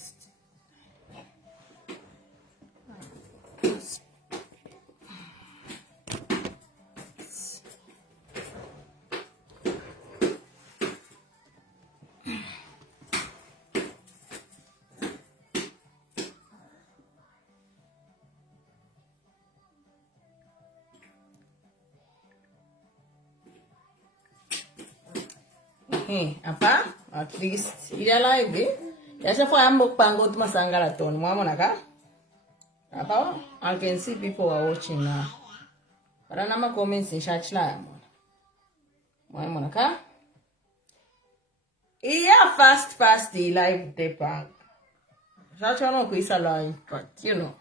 first. Apa? At least ila live. Yasha for ambo pango to masangala ton. Mwamona ka? Apa? I can see people are watching now. Para nama comments in chat la yamona. Mwamona ka? Yeah, fast live the pang. Chat no kuisa live, but you know,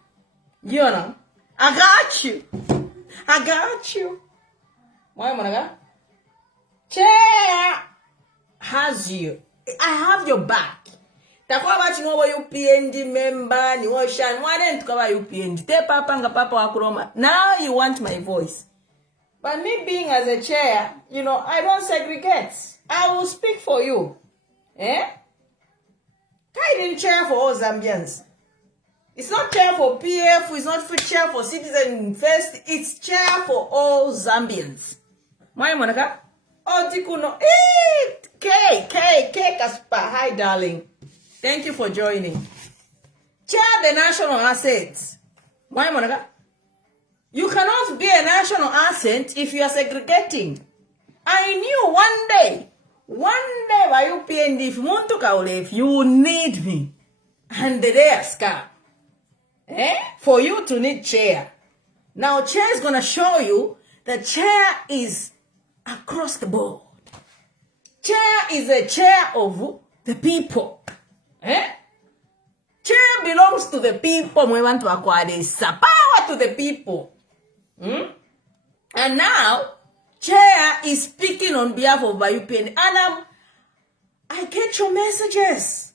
I got you. Mwamona ka? Chair has you. I have your back. Takwa watching over UPND member, ni washan, didn't cover UPND. Te papa nga papa wakuroma. Now you want my voice. But me being as a chair, I don't segregate. I will speak for you. I didn't chair for all Zambians. It's not chair for PF, it's not for chair for Citizen First, it's chair for all Zambians. Why, Monica? Oh, Tikuno. K, Kaspa. Hi, darling. Thank you for joining. Chair the national assets. Why, Monica? You cannot be a national asset if you are segregating. I knew one day by UPND, if you will need me. And the day has come. For you to need chair. Now, chair is going to show you that chair is across the board. Chair is a chair of the people. Chair belongs to the people. We want to acquire this power to the people. And now, chair is speaking on behalf of UPND. And I get your messages.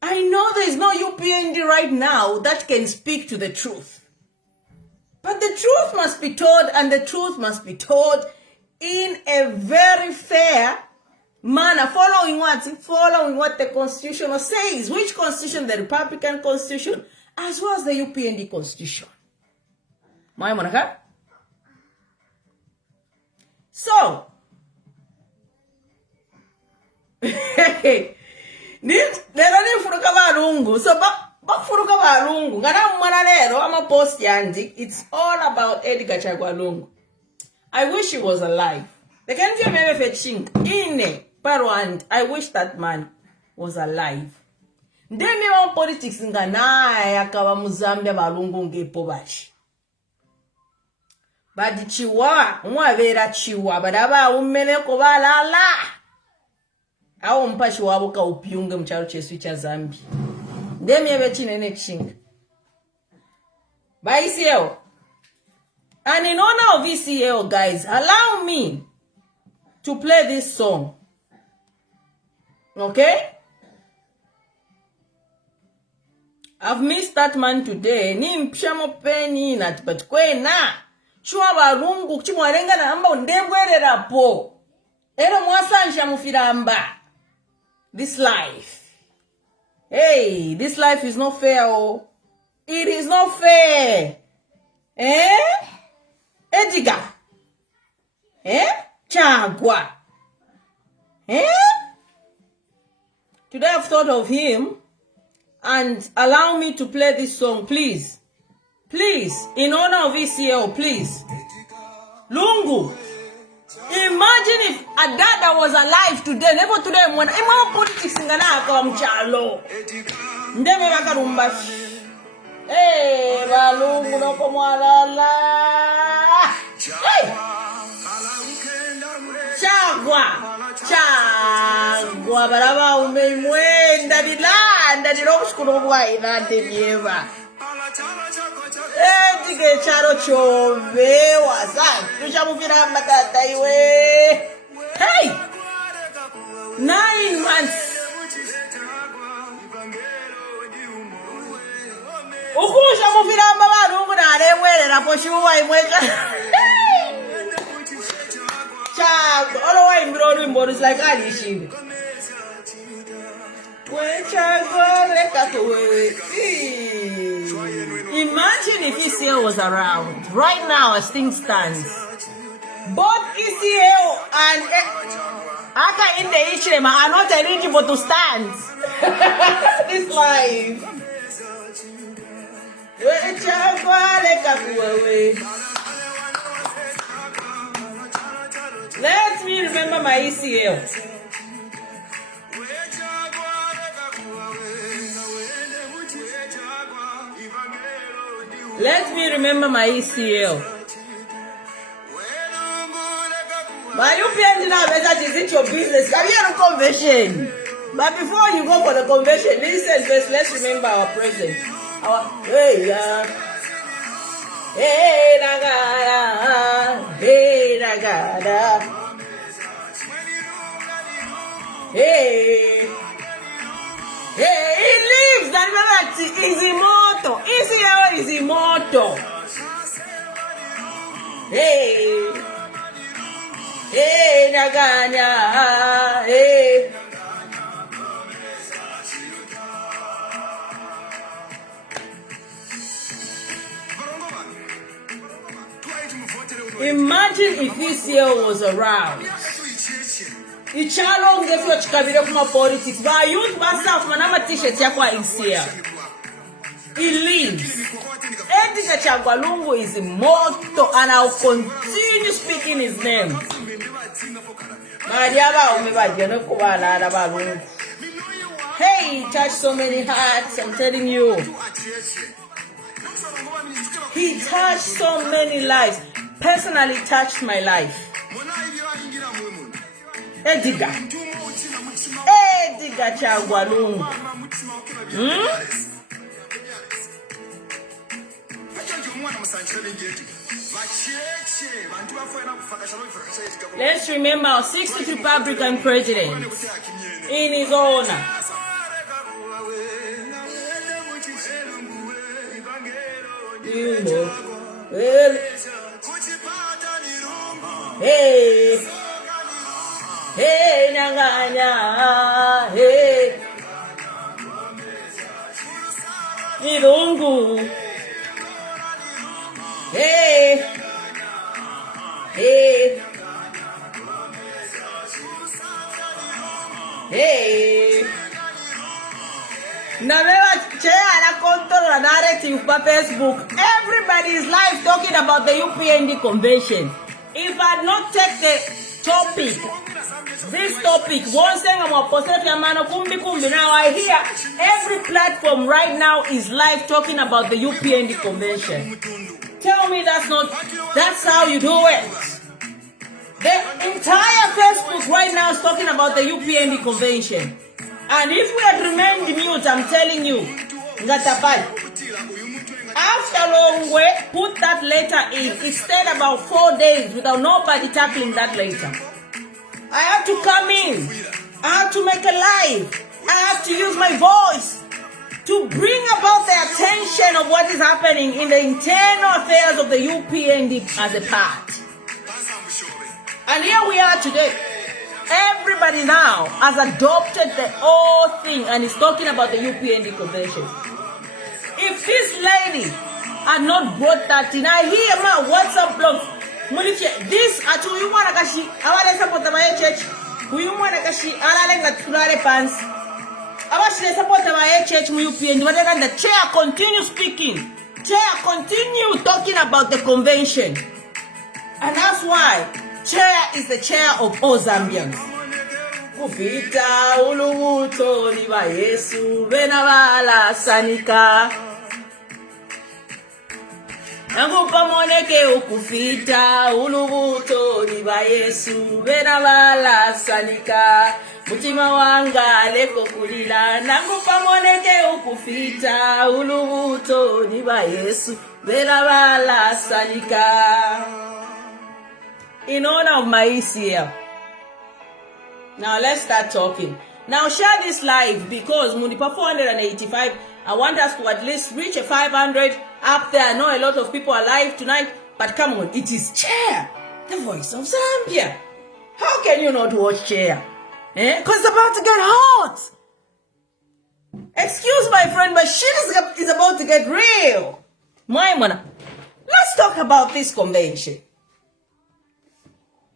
I know there is no UPND right now that can speak to the truth. But the truth must be told, and the truth must be told in a very fair manner, following what the Constitution says. Which Constitution? The Republican Constitution, as well as the UPND Constitution. My Monica. So, it's all about Edgar Chagwa. I wish he was alive. The country may be fetching in Parwand. I wish that man was alive. Ndemi wa politics ngana yakawa muzambia balungu ngepo bashi. Badi chiwa, mwavera chiwa, badaba umeleko balala. Awo mpashi wabuka upiunge mcharo chesu cha Zambi. Ndemi ebe chinene chinga. Ba ECL. And in honor of ECL, guys, allow me to play this song. Okay? I've missed that man today. Ni mpshamo peni nat but kwena. Chua barungu kuchimwarenga na amba undembwere rapo. Ero mwasansha mufiramba. This life. Hey, this life is not fair. Oh. It is not fair. Edgar. Chagwa. Today I've thought of him, and allow me to play this song, please. Please, in honor of ECL, please. Lungu. Imagine if Adada was alive today. Never today when I'm politics in Ghana come chalo. Ndeme bakarumba. Hey, balungu no komwalala. Hey. Chagwa baraba umemwenda dilanda dirokushkurobwa inande bieva. Tige charo chove wasa. Tushamufira matata iwe. Hey! 9 months. Ukusha mufira mabalungu na arewele raposhuwa imweka. All the way in Broadway, but it's like Ali Shield. Imagine if ECL was around. Right now, as things stands, both ECL and Hakainde Hichilema are not eligible to stand this life. Let me remember my ECL. Let me remember my ECL. My UPND now, that is it your business. Come here to convention. But before you go for the convention, listen first, let's remember our president. Hey Nagada, hey Nagada, hey, he lives. That is immortal. ECL is immortal. Hey Nagada, hey. Imagine if ECL was around. Ichalo ngefyo chikabire kuma politics. But youth myself manama t-shirt yakwa ECL. He lives. Edgar Chagwalungu is immortal and I'll continue speaking his name. Hey, he touched so many hearts, I'm telling you. He touched so many lives. Personally touched my life. Edgar Chagwalungu. Let's remember our 60th Republican president in his honor. Hey Nanganya, hey Irungu, hey Naveva Chea control the narrative by Facebook. Everybody is live talking about the UPND Convention. If I not take the topic, this topic, one thing about now I hear every platform right now is live talking about the UPND Convention. Tell me that's how you do it. The entire Facebook right now is talking about the UPND Convention. And if we had remained mute, I'm telling you, after long way, put that letter in. It stayed about 4 days without nobody tackling that letter. I have to come in. I have to make a live. I have to use my voice to bring about the attention of what is happening in the internal affairs of the UPND as a part. And here we are today. Everybody now has adopted the whole thing and is talking about the UPND Convention. If this lady had not brought that in, I hear my WhatsApp blog. This atu yumwana kashi awale support my church. Yumwana kashi alalenga tulale pants. Abashile support my church mu UPND. But the chair continue speaking. Chair continue talking about the convention. And that's why chair is the chair of all Zambians. Kufita ulubuto liba Yesu benabala sanika. Nangupa moneke ukufita ulubuto liba Yesu benabala sanika. Mutima wanga leko kulila. Nangupa moneke ukufita ulubuto liba Yesu benabala sanika. In honor of my ECL. Now let's start talking. Now share this live because Munipa 485. I want us to at least reach a 500 up there. I know a lot of people are live tonight, but come on, it is Chair, the voice of Zambia. How can you not watch Chair? Because it's about to get hot. Excuse my friend, but shit is about to get real. Let's talk about this convention.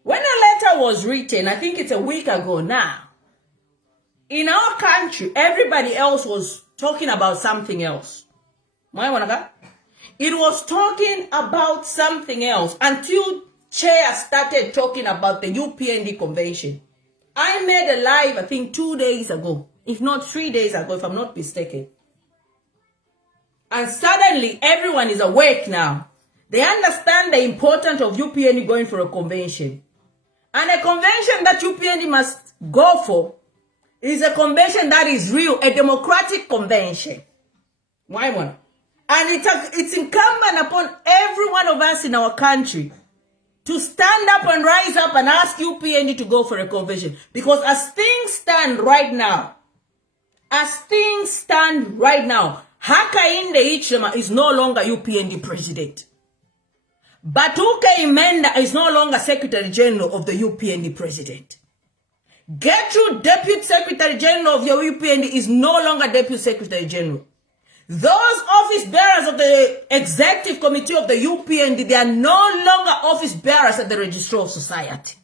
When a letter was written, I think it's a week ago now, in our country, everybody else was talking about something else. It was talking about something else until Chair started talking about the UPND Convention. I made a live, I think 2 days ago, if not 3 days ago, if I'm not mistaken. And suddenly, everyone is awake now. They understand the importance of UPND going for a convention. And a convention that UPND must go for is a convention that is real, a democratic convention. Why one? And it's incumbent upon every one of us in our country to stand up and rise up and ask UPND to go for a convention. Because as things stand right now, Hakainde Hichilema is no longer UPND president. Batuke is no longer Secretary General of the UPND president. Gertrude, Deputy Secretary General of your UPND, is no longer Deputy Secretary General. Those office bearers of the Executive Committee of the UPND, they are no longer office bearers at the Registrar of Society.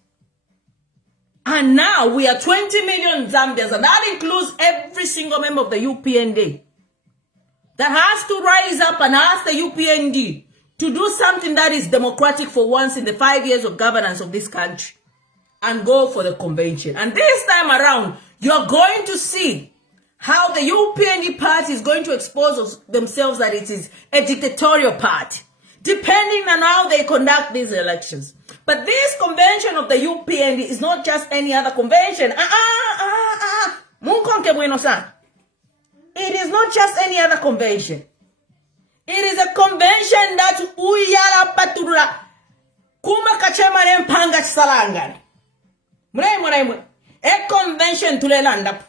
And now we are 20 million Zambians, and that includes every single member of the UPND that has to rise up and ask the UPND to do something that is democratic for once in the 5 years of governance of this country and go for the convention. And this time around, you're going to see how the UPND party is going to expose themselves that it is a dictatorial party, depending on how they conduct these elections. But this convention of the UPND is not just any other convention. It is not just any other convention. It is a convention that uyala patura kuma kachema nempanga salangani. A convention to lelanda.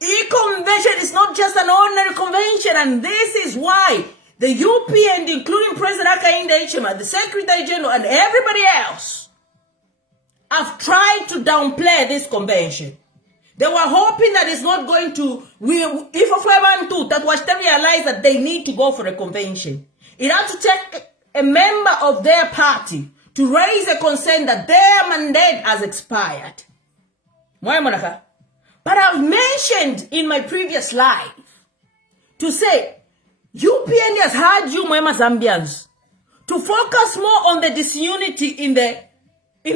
A convention is not just an ordinary convention, and this is why the UPND, including President Hakainde Hichilema, the Secretary General, and everybody else, have tried to downplay this convention. They were hoping that it's not going to, if that was to realize that they need to go for a convention. It had to take a member of their party to raise a concern that their mandate has expired. But I've mentioned in my previous live to say, UPND has had you, Mwema Zambians, to focus more on the disunity in the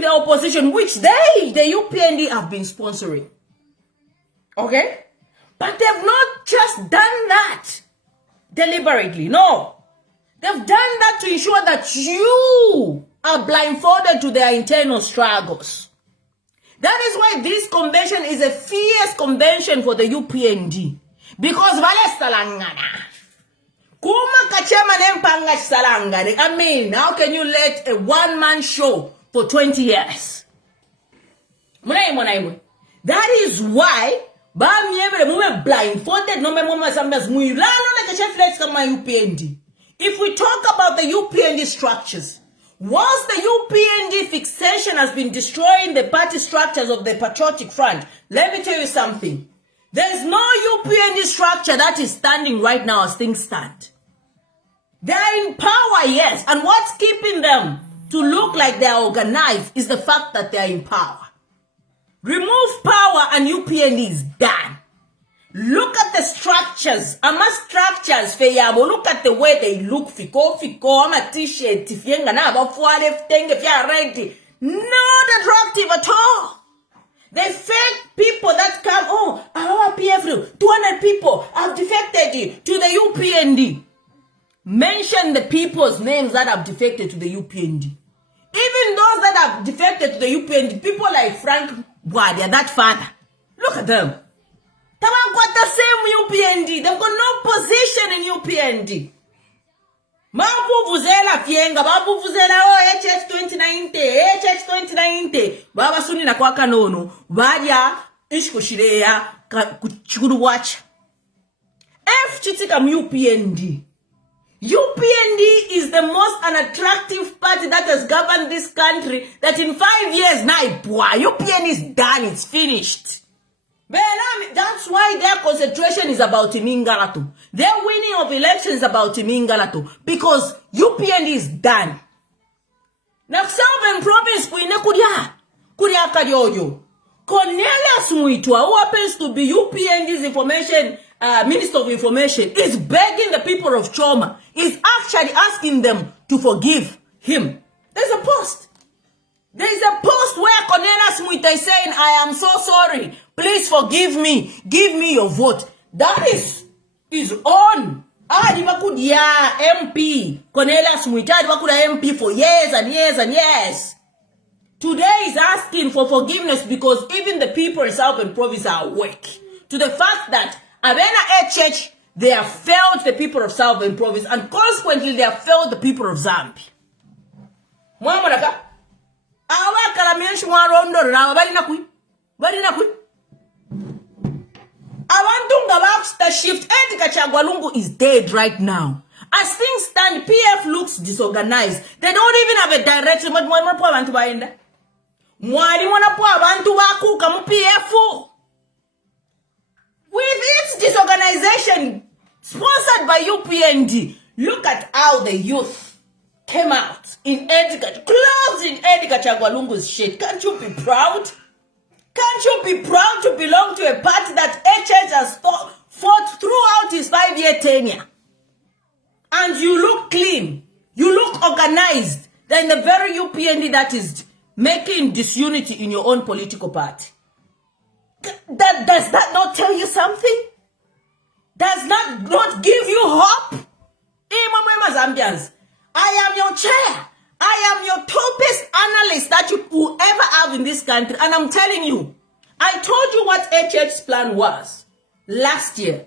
opposition, which the UPND have been sponsoring. Okay? But they've not just done that deliberately. No. They've done that to ensure that you are blindfolded to their internal struggles. That is why this convention is a fierce convention for the UPND. Because vale salangana. Kuma kachema nempanga salangani. I mean, how can you let a one-man show for 20 years? That is why blindfolded if we talk about the UPND structures, once the UPND fixation has been destroying the party structures of the Patriotic Front, let me tell you something. There's no UPND structure that is standing right now as things stand. They're in power, yes, and what's keeping them to look like they're organized is the fact that they're in power. Remove power and UPND is done. Look at the structures. Ama structures feyabo. Look at the way they look. Fiko, ama t-shirt, fienga na bafuale tenge fia ready. Not attractive at all. They fake people that come, our PF, 200 people have defected to the UPND. Mention the people's names that have defected to the UPND. Even those that have defected to the UPND, people like Frank Bwadia, that father. Look at them. They've got the same UPND. They've got no position in UPND. Babu vuzela fienga, babu vuzela HS 2090. Baba suni na kwa kanono. Vadia ishkushirea kuchukuru wacha. F chitika UPND. UPND is the most unattractive party that has governed this country that in 5 years now, UPND is done, it's finished. That's why their concentration is about Mingalato. Their winning of elections is about Mingalato. Because UPND is done. Now, Southern Province, Kuria Kajojo. Cornelius Muitua, who happens to be UPND's information, Minister of Information, is begging the people of Choma, is actually asking them to forgive him. There's a post. There is a post where Cornelius Muita is saying, I am so sorry. Please forgive me. Give me your vote. That is on. MP. Cornelius Muita MP for years and years and years. Today is asking for forgiveness because even the people in Southern Province are awake to the fact that Abena Church, they have failed the people of Southern Province and consequently they have failed the people of Zambia. Mwamonaka? Awa kalamenshi mwarondo rawa bali nakui. Awandunga Baxter shift Edgar Chagwalungu is dead right now. As things stand, PF looks disorganized. They don't even have a direction. With its disorganization sponsored by UPND, look at how the youth came out in Edgar, clothed in Edgar Chagwalungu's shade. Can't you be proud? Can't you be proud to belong to a party that HH has fought throughout his 5-year tenure? And you look clean, you look organized, than the very UPND that is making disunity in your own political party. Does that not tell you something? Does that not give you hope? Zambians, I am your chair. I am your topest analyst that you will ever have in this country. And I'm telling you, I told you what HH's plan was last year.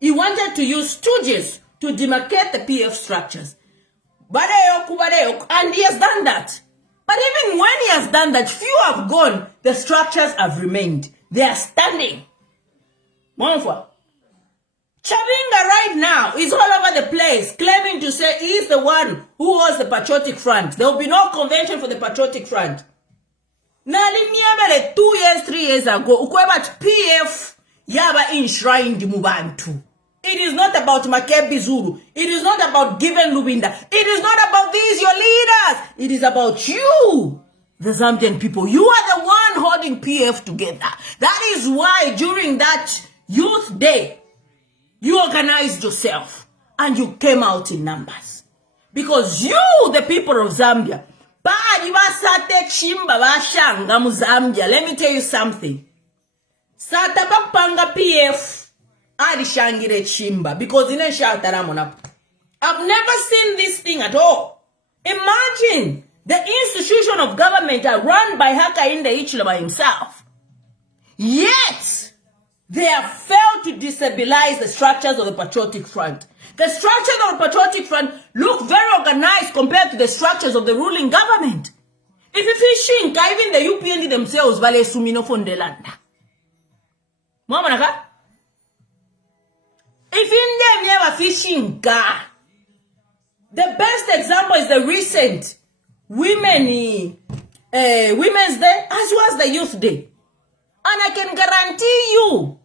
He wanted to use stooges to demarcate the PF structures. And he has done that. But even when he has done that, few have gone, the structures have remained. They are standing. Monfwa. Chavinga right now is all over the place, claiming to say he is the one who was the Patriotic Front. There will be no convention for the Patriotic Front. Now, 2 years, 3 years ago, ukwebat PF yaba enshrined Mubantu. It is not about Makebi Zulu. It is not about Given Lubinda. It is not about these, your leaders. It is about you, the Zambian people. You are the one holding PF together. That is why during that youth day, you organized yourself and you came out in numbers. Because you, the people of Zambia, let me tell you something. Satapanga PF. Adishangire chimba because I've never seen this thing at all. Imagine the institution of government are run by Hakainde Hichilema himself. Yet they have failed to destabilize the structures of the Patriotic Front. The structures of the Patriotic Front look very organized compared to the structures of the ruling government. If you think even the UPND themselves vale sumino fondelanda. Mwamanaka? If in them never fishing ga, the best example is the recent Women's Day as well as the Youth Day. And I can guarantee you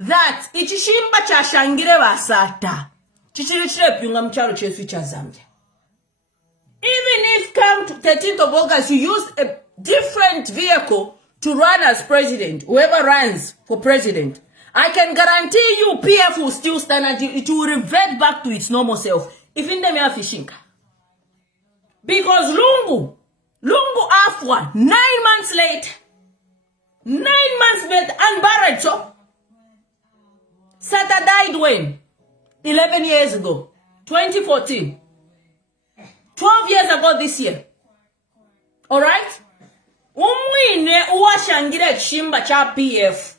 that ichishimba cha shangire basata. Chichirichire pyunga mcharo chesu cha Zambia. Even if come to 13th of August, you use a different vehicle to run as president, whoever runs for president, I can guarantee you PF will still stand until it will revert back to its normal self. If in them are fishing. Because Lungu Afwa, 9 months late, 9 months later, unburied so. Sata died when? 11 years ago. 2014. 12 years ago this year. Alright? Umwine uwa shangire chimba cha PF.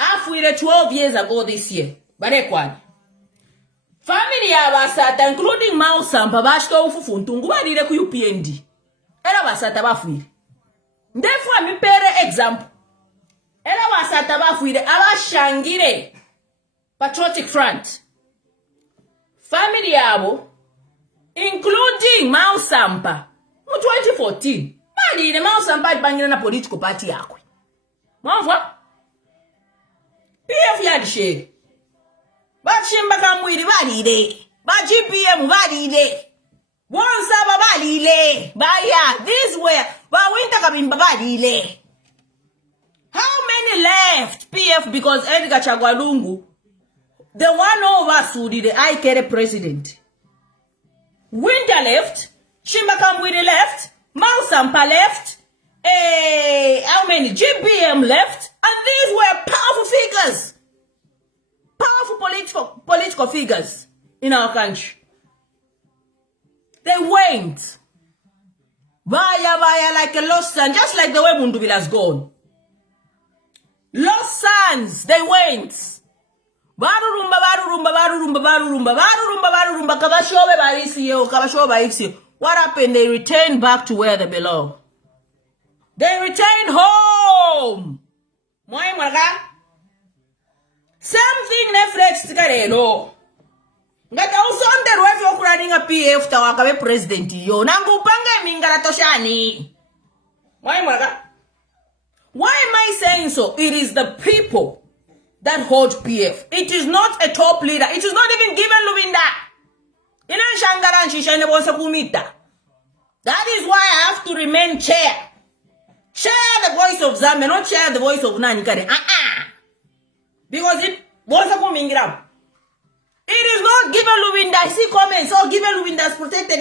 After 12 years ago this year. Barekwani. Family ya basata, including Mausampa, bashka ufufu ntungu badire ku UPND. Era basata bafuire. Ndefwa mipere example. Era basata bafuire abashangire Patriotic Front. Family yabo, including Mausampa, mu 2014. Badire Mausampa bangira na political party yakwe. Mwafwa? she. But Shimbaka Mwidi Valide. But GPM Valide. One Saba Valile. But yeah, this way. But winter coming Valile. How many left PF because Edgar Chagwalungu, the one over Sudi, the IKR president? Winter left, Shimbakamwidi left, Mausampa left, how many? GBM left, and these were powerful figures. Powerful political figures in our country. They went. Vaya like a lost son, just like the way Mundubila's gone. Lost sons, they went. Barurumba, kabashobe baisio. What happened? They returned back to where they belong. They returned home. Same thing Netflix tikarelo. Ngata usonde rwefi okurani nga PF tawakabe president yo. Nangupange mingala toshani. Why am I saying so? It is the people that hold PF. It is not a top leader. It is not even given Luvinda. That is why I have to remain chair. Chair the voice of Zambia, not chair the voice of Nanikade. Because it was a coming ground. It is not given Luvinda. I see comments. Oh, given Luvinda has protected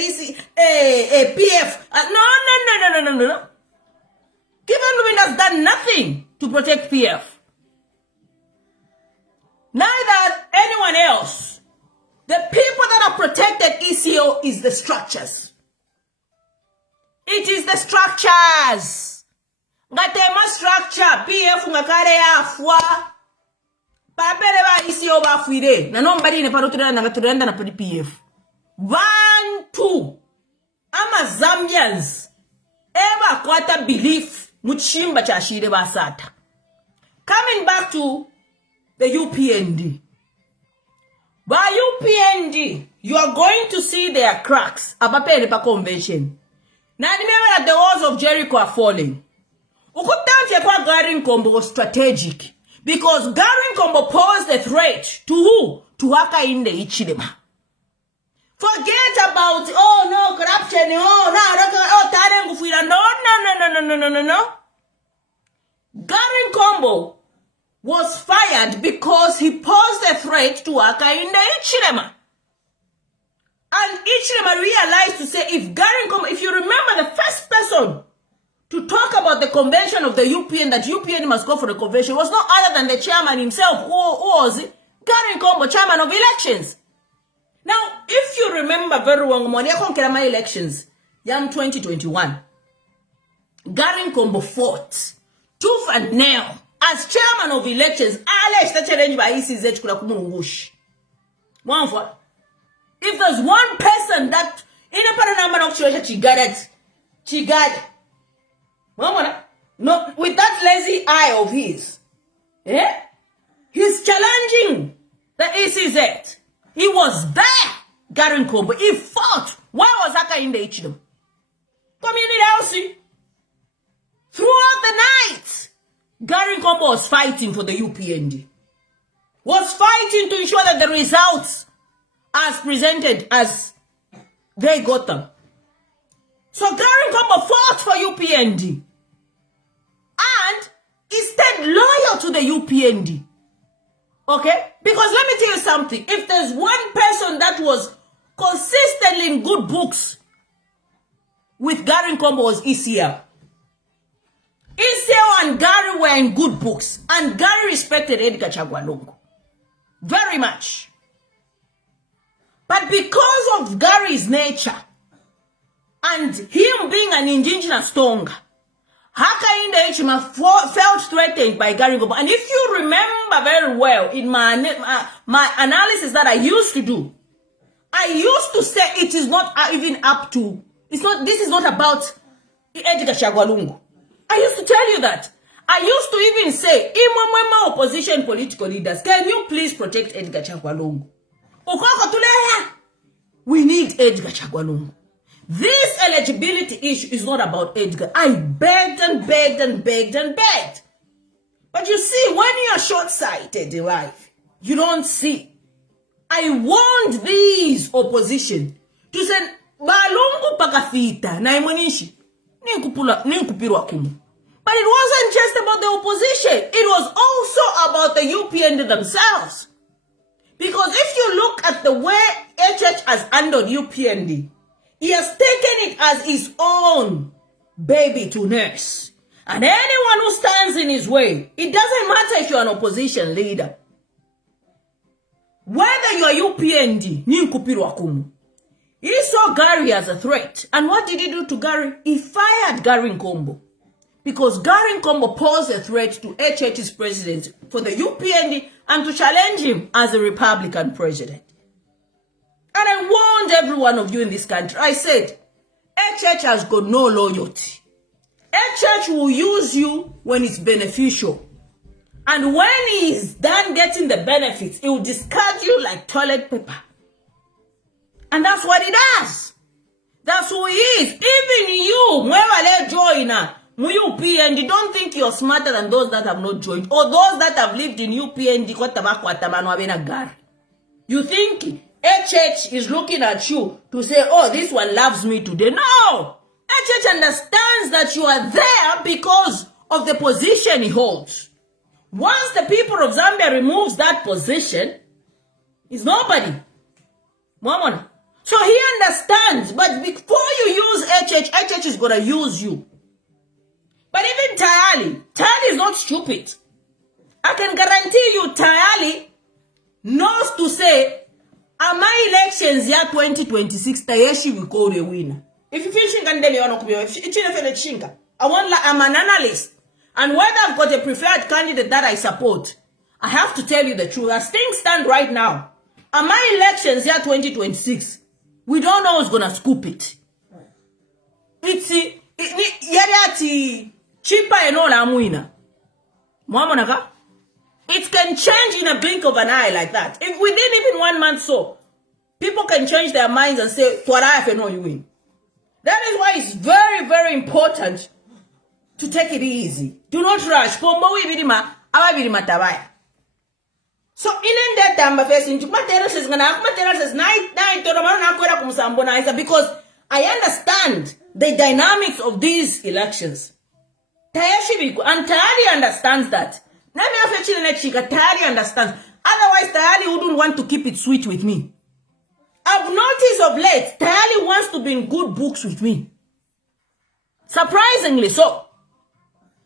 PF. No. Given Luvinda has done nothing to protect PF. Neither anyone else. The people that have protected ECO is the structures. It is the structures. Ngatema structure. PF ngakare afwa. Papele ba ECO ba fuide. Na nombari ne parotura na gaturenda na PF. 1, 2. Ama Zambians. Eba kwata belief. Muchimba chashire basata. Coming back to the UPND. By UPND, you are going to see their cracks. Patriotic Convention. Now remember that the walls of Jericho are falling. Ukutanti kwa Nkombo was strategic. Because Nkombo posed a threat to who? To Hakainde Hichilema. Forget about, oh no, corruption, oh no. Nkombo was fired because he posed a threat to Hakainde Hichilema. And Hichilema realized to say, if you remember the first person to talk about the convention of the UPN, that UPN must go for the convention, was no other than the chairman himself, who was Nkombo, chairman of elections. Now, if you remember very well, my elections, Yam 2021, Nkombo fought tooth and nail as chairman of elections. Alex, the challenge by ECZ Kulakumungush. If there's one person that in a paranama of church, she got it. No, with that lazy eye of his, he's challenging the ECZ. He was there, Nkombo. He fought. Where was Hakainde Hichilema? Community housing. Throughout the night, Nkombo was fighting for the UPND. Was fighting to ensure that the results as presented as they got them. So Nkombo fought for UPND. And he stayed loyal to the UPND. Okay? Because let me tell you something. If there's one person that was consistently in good books with Nkombo was ECL. ECL and Gary were in good books. And Gary respected Edgar Chagwalungu. Very much. But because of Gary's nature and him being an indigenous Tonga, Hakainde Hichilema felt threatened by Nkombo. And if you remember very well in my analysis that I used to do, I used to say it is not even up to, this is not about Edgar Chagwalungu. I used to tell you that. I used to even say, Imwemwema opposition political leaders, can you please protect Edgar Chagwalungu? We need Edgar Chagwalungu. This eligibility issue is not about Edgar. I begged and begged and begged and begged. But you see, when you are short-sighted in life, you don't see. I want these opposition to say, balungu pakafita na imonishi ninkupirwa kumu. But it wasn't just about the opposition. It was also about the UPND themselves. Because if you look at the way HH has handled UPND, he has taken it as his own baby to nurse. And anyone who stands in his way, it doesn't matter if you're an opposition leader. Whether you're UPND, he saw Gary as a threat. And what did he do to Gary? He fired Gary Nkombo. Because Gary Nkombo posed a threat to HH's president for the UPND and to challenge him as a Republican president. And I warned every one of you in this country. I said, HH has got no loyalty. HH will use you when it's beneficial. And when he's done getting the benefits, he will discard you like toilet paper. And that's what he does. That's who he is. Even you, mwewale joiner, UPND, don't think you're smarter than those that have not joined. Or those that have lived in UPND. You think HH is looking at you to say, oh, this one loves me today. No! HH understands that you are there because of the position he holds. Once the people of Zambia removes that position, he's nobody. Momona. So he understands, but before you use HH is going to use you. But even Tayali is not stupid. I can guarantee you Tayali knows to say, am my elections year 2026, Tayeshi will call a winner. If you feel shinga, I'm an analyst. And whether I've got a preferred candidate that I support, I have to tell you the truth. As things stand right now, am my elections year 2026, we don't know who's gonna scoop it. It's cheaper and all amwina. Mwamonaka? It can change in a blink of an eye like that. If within even 1 month so, people can change their minds and say, no, you win. That is why it's very, very important to take it easy. Do not rush. So in that time, because I understand the dynamics of these elections. And Tayali understands that. Tayali understands. Otherwise, Tayali wouldn't want to keep it sweet with me. I've noticed of late, Tayali wants to be in good books with me. Surprisingly so.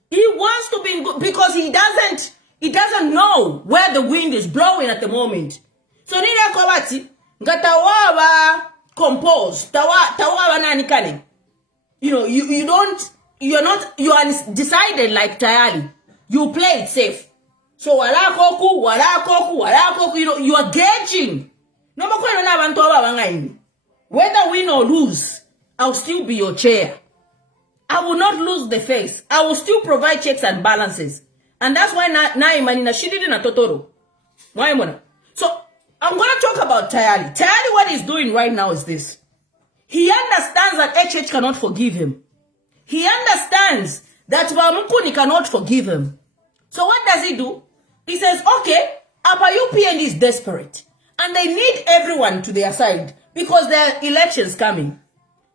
He wants to be in good, because he doesn't know where the wind is blowing at the moment. So nina kwabati, ngatawawa compose, tawawa nanikane. You know, you are decided like Tayali. You play it safe. So wala koku, you are gauging. Whether win or lose, I'll still be your chair. I will not lose the face. I will still provide checks and balances. And that's why Naimani shididi na totoro. So I'm going to talk about Tayali. Tayali, what he's doing right now is this. He understands that HH cannot forgive him. He understands that Wamukuni cannot forgive him. So what does he do? He says, okay, Upper UPND is desperate. And they need everyone to their side because there are elections coming.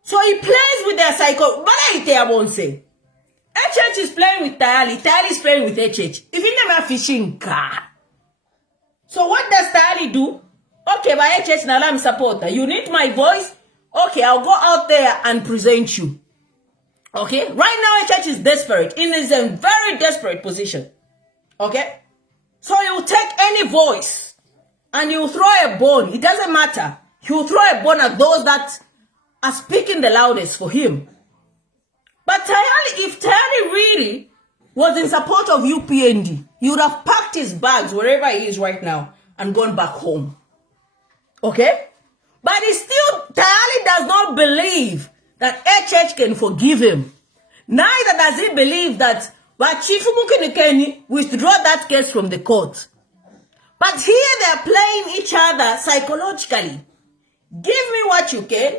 So he plays with their psycho. But I won't say. HH is playing with Tayali. Tayali is playing with HH. If you never fishing car. So what does Tayali do? Okay, by HH now I'm supporter. You need my voice? Okay, I'll go out there and present you. Okay? Right now HH is desperate. He is in a very desperate position. Okay? So you take any voice and you throw a bone. It doesn't matter. You throw a bone at those that are speaking the loudest for him. But Tayali, if Tayali really was in support of UPND, he would have packed his bags wherever he is right now and gone back home. Okay? But Tayali does not believe that HH can forgive him. Neither does he believe that Chifu Mukinikeni withdraw that case from the court. But here they are playing each other psychologically. Give me what you can,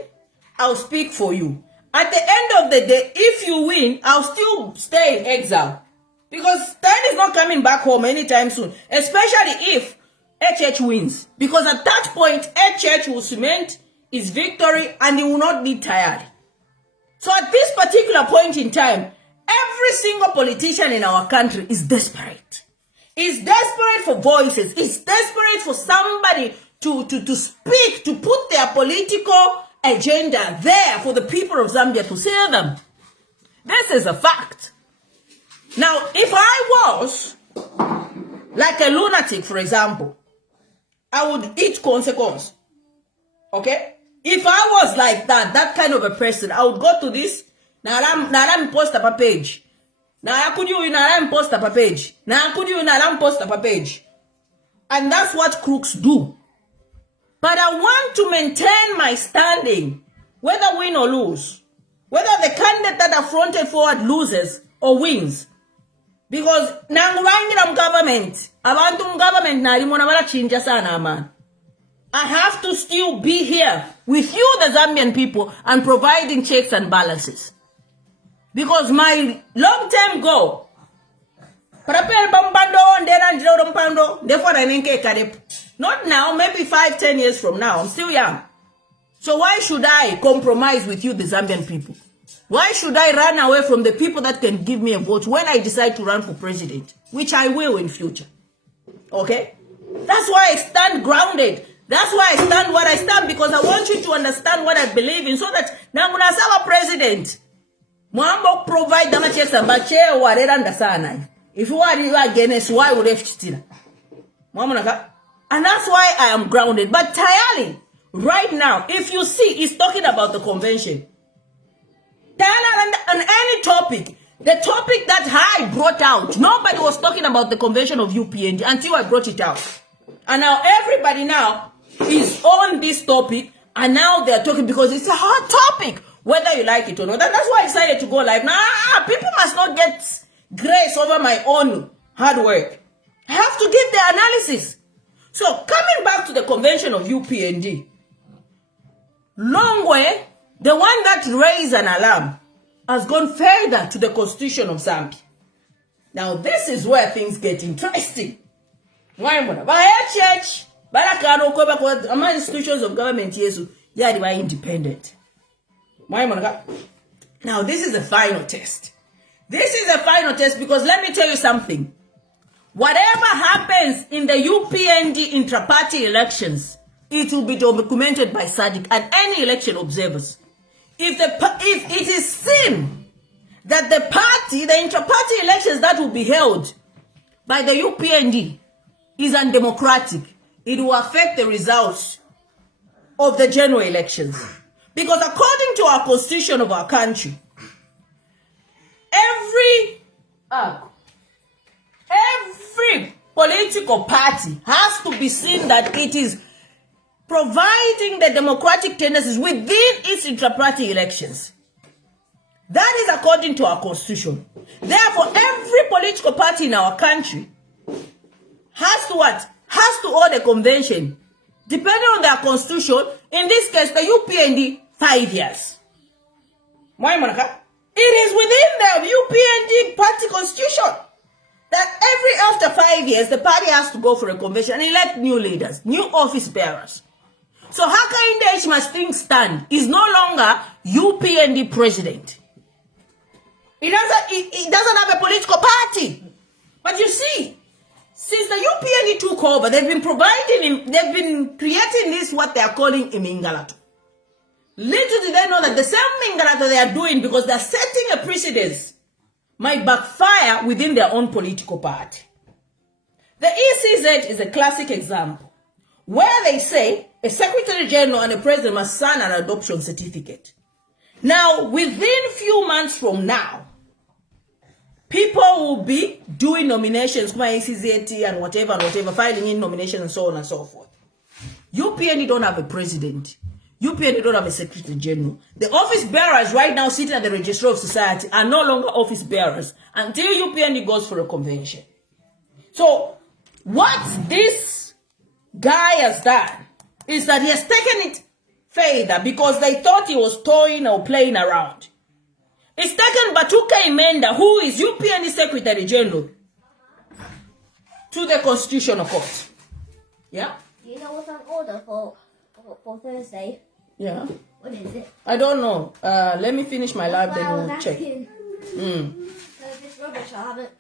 I'll speak for you. At the end of the day, if you win, I'll still stay in exile. Because Tayali is not coming back home anytime soon. Especially if HH wins. Because at that point, HH will cement his victory and he will not be tired. So at this particular point in time, every single politician in our country is desperate. Is desperate for voices. Is desperate for somebody to speak, to put their political agenda there for the people of Zambia to see them. This is a fact. Now, if I was like a lunatic, for example, I would eat consequence. Okay? If I was like that kind of a person, I would go to this, naram post up a page. Now could you post up a page? Now could you post up a page? And that's what crooks do. But I want to maintain my standing, whether win or lose. Whether the candidate that are fronted forward loses or wins. Because nangurangiram government, abantu government na limona wala chinja sana man. I have to still be here with you, the Zambian people, and providing checks and balances. Because my long-term goal, not now, maybe 5-10 years from now, I'm still young. So why should I compromise with you, the Zambian people? Why should I run away from the people that can give me a vote when I decide to run for president, which I will in future? Okay? That's why I stand grounded. That's why I stand what I stand, because I want you to understand what I believe in, so that now when I say president, Mwambo provide the checks and bache warera sana. If you are against, why would have chitira? And that's why I am grounded. But Tayali, right now, if you see, he's talking about the convention. On any topic, the topic that I brought out, nobody was talking about the convention of UPND until I brought it out. And now everybody now is on this topic, and now they're talking because it's a hot topic, whether you like it or not. And that's why I decided to go live. Nah, people must not get grace over my own hard work. I have to give the analysis. So coming back to the convention of UPND, Longwe, the one that raised an alarm, has gone further to the constitution of Zambia. Now this is where things get interesting. Why church, among institutions of government, yes, they are independent. Now this is the final test. This is a final test because let me tell you something. Whatever happens in the UPND intra-party elections, it will be documented by SADC and any election observers. If it is seen that the intra-party elections that will be held by the UPND is undemocratic, it will affect the results of the general elections. Because according to our constitution of our country, every political party has to be seen that it is providing the democratic tendencies within its intra-party elections. That is according to our constitution. Therefore, every political party in our country has to what? Has to hold a convention, depending on their constitution. In this case, the UPND, 5 years. Why, Monica? It is within the UPND party constitution that after 5 years, the party has to go for a convention and elect new leaders, new office bearers. So Hakainde must think stand is no longer UPND president. He doesn't have a political party. But you see, since the UPND took over, they've been creating this, what they are calling a Mingalato. Little do they know that the same Mingalato they are doing, because they're setting a precedence, might backfire within their own political party. The ECZ is a classic example, where they say a secretary general and a president must sign an adoption certificate. Now, within few months from now, people will be doing nominations, ECZ and whatever, filing in nominations and so on and so forth. UPND don't have a president. UPND don't have a secretary general. The office bearers right now sitting at the Registrar of Society are no longer office bearers until UPND goes for a convention. So, what this guy has done is that he has taken it further because they thought he was toying or playing around. It's taken Batuka Imenda, who is UPND Secretary General, to the Constitutional Court. Yeah. Do you know what's on order for Thursday? Yeah. What is it? I don't know. Let me finish my lab, That's why I then was we'll check. asking. Mm. So if it's rubbish,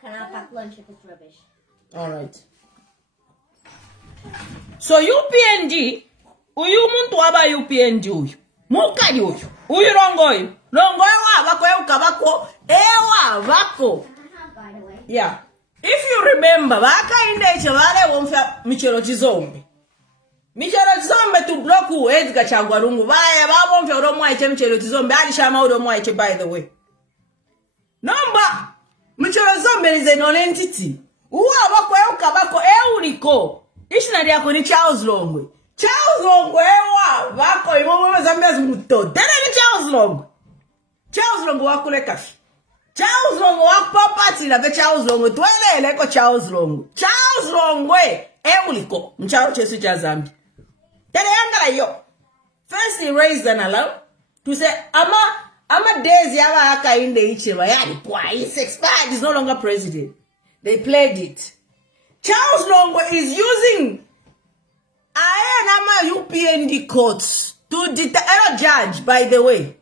can I pack lunch if it's rubbish? All right. So UPND, uyu muntu waba UPND uyu. Mukali uyu rongo uyu. Rongo wabako ewa bako. By the way. Yeah. If you remember, Hakainde chevale womfa michelo chizombe. Michelo chizombe to block who Edgar Chagwarungu. Vaya babomfa uromwa eche michelo chizombe. Ali shama uromwa eche, by the way. Number michelo chizombe is an entity. Uwa bako euriko. Ishinari yako ni Charles Longwe. Charles Longwe ewa bako imomo Zambia zumuto. Dene ni Charles Longwe. Charles Longwe wakule kafi. Charles Longwe wakupapati na Charles Longwe. Tuwele eleko Charles Longwe. Charles Longwe euliko. Mcharo chesu cha Zambia. Tele yangala yo. First he raised an alarm to say, ama days yawa Hakainde Hichilema. Yani it's expired. He's no longer president. They played it. Charles Longwe is using Ayanama UPND courts to judge, by the way.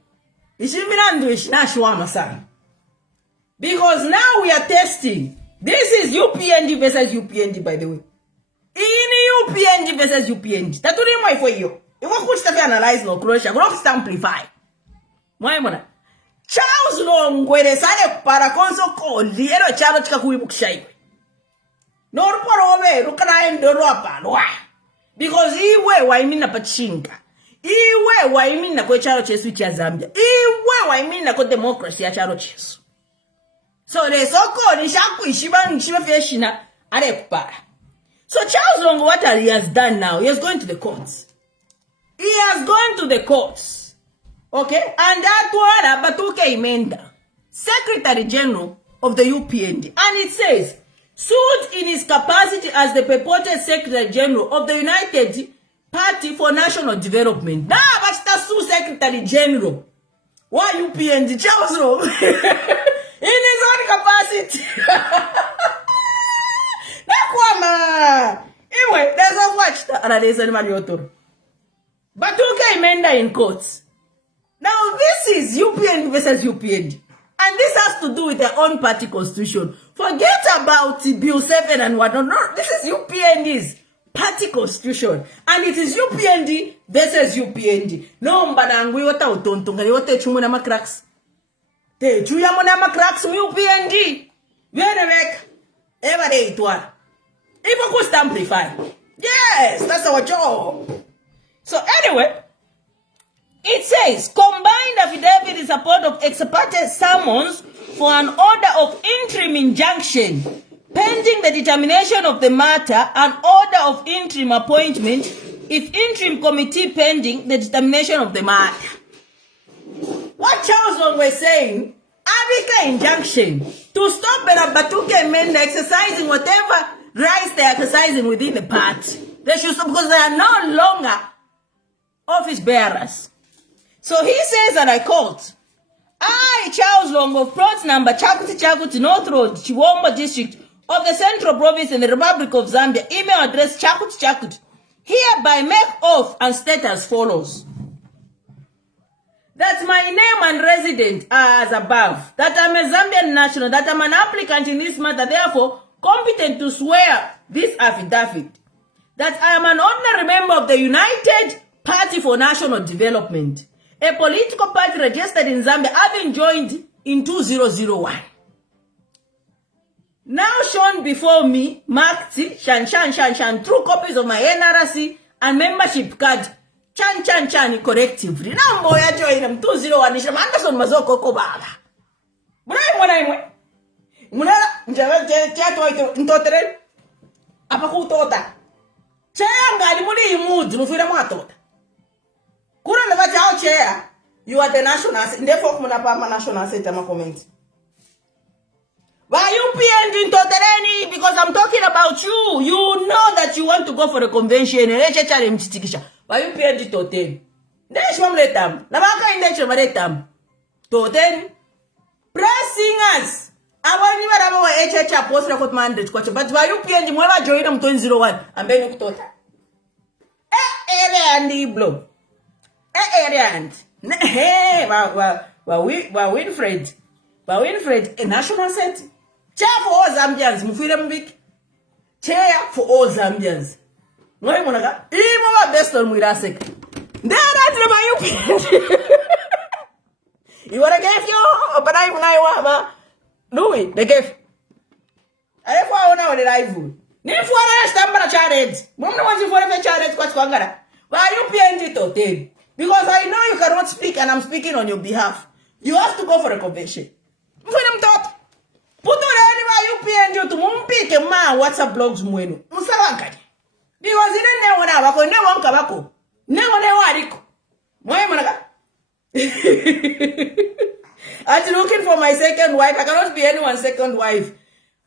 Because now we are testing. This is UPND versus UPND, by the way. In UPND versus UPND. That's what I'm for you. If I could start analyze no Croatia, I'm going to amplify. Why, Mona? Charles Longwe decided para conso call the other child to no because iwe waimina pachinga. Iwe waimina kwa charo chesu cha Zambia. Iwe waimina kwa democracy ya charo chesu. So the soko ni shaku ishiba feshina are kupara. So Charles Longwe, what he has done now, he is going to the courts. He has gone to the courts. Okay? And that one Batuke Imenda, Secretary General of the UPND. And it says, sued in his capacity as the purported Secretary General of the United Party for National Development. Nah, but that's Sue Secretary General. Why UPND? Charles Longwe. In his own capacity. Anyway, there's a watch that but okay, Menda in courts. Now this is UPND versus UPND. And this has to do with their own party constitution. Forget about Bill 7 and whatnot. No, this is UPND's party constitution. And it is UPND versus UPND. No, mbanangwe wata utontunga. Yote chumu na makraks. Te chuya mo na makraks UPND. Yene wek. Eva de itwa. If I could amplify. Yes, that's our job. So anyway, it says, combined affidavit in support of ex parte summons for an order of interim injunction, pending the determination of the matter, an order of interim appointment, if interim committee pending the determination of the matter. What Charles Longwe was saying, Abika injunction, to stop Batuke Menda exercising whatever rights they are exercising within the party. They should, because they are no longer office bearers. So he says, and I quote, I, Charles Longwe of plot number Chakuti North Road, Chiwombo District of the Central Province in the Republic of Zambia, email address Chakuti, hereby make oath and state as follows. That my name and residence are as above. That I'm a Zambian national. That I'm an applicant in this matter, therefore competent to swear this affidavit. That I am an honorary member of the United Party for National Development, a political party registered in Zambia, having joined in 2001. Now shown before me, marked Shan, true copies of my NRC and membership card, Chan, collectively. Now, Moya joined them 201. Anderson Mazoko Kobaba. Muna, Ntotere, Apakutota. Changa, the money you moved, Lufira Matota. Kura never tell chair. You are the national asset. Therefore, Munapama national asset. I'm a comment. Why you PND Totereni? Because I'm talking about you. You know that you want to go for the convention. Why you PND Toten? There's one letam. Nabaka in nature, Maretam. Toten. Pressing us. I want you to have a HH post record mandate. But why you PND Mova join them 201 and then you tota. area and Iblo. Area and. Hey, Winfred. Winfred, a national set. Chair for all Zambians, Mufira Mbik. Chair for all Zambians. No, Monaga. Even best on with us. There, that's my UPND. You want to give you? But I want no, they gave. I found out that I would. Name for a stamp charity. Mom wants you for a charity. What's going on? Why UPND to because I know you cannot speak and I'm speaking on your behalf. You have to go for a convention. For them thought. Put on anywhere UPND to Mumpik and man WhatsApp blogs mwenu. Musawakadi. Because he didn't know when I was no one kabako. Never know what I'm looking for my second wife. I cannot be anyone's second wife.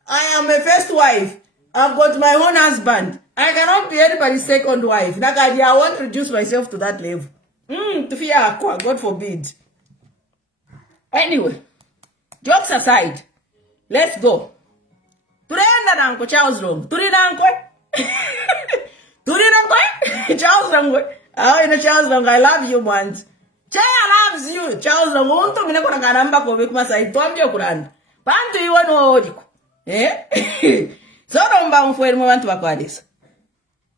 I am a first wife. I've got my own husband. I cannot be anybody's second wife. Like I want to reduce myself to that level. To fear aqua, God forbid. Anyway, jokes aside, let's go. Turenda nanko Charles Long. Turenda Charles Long. Oh, in Charles Long, I love you, man. Chaya loves you. Charles Long, unto mina kona karamba ko bikuma sa itombyo kuranda. Pantu iwa no odiko. So romba mfueri mwantu wakwadisa.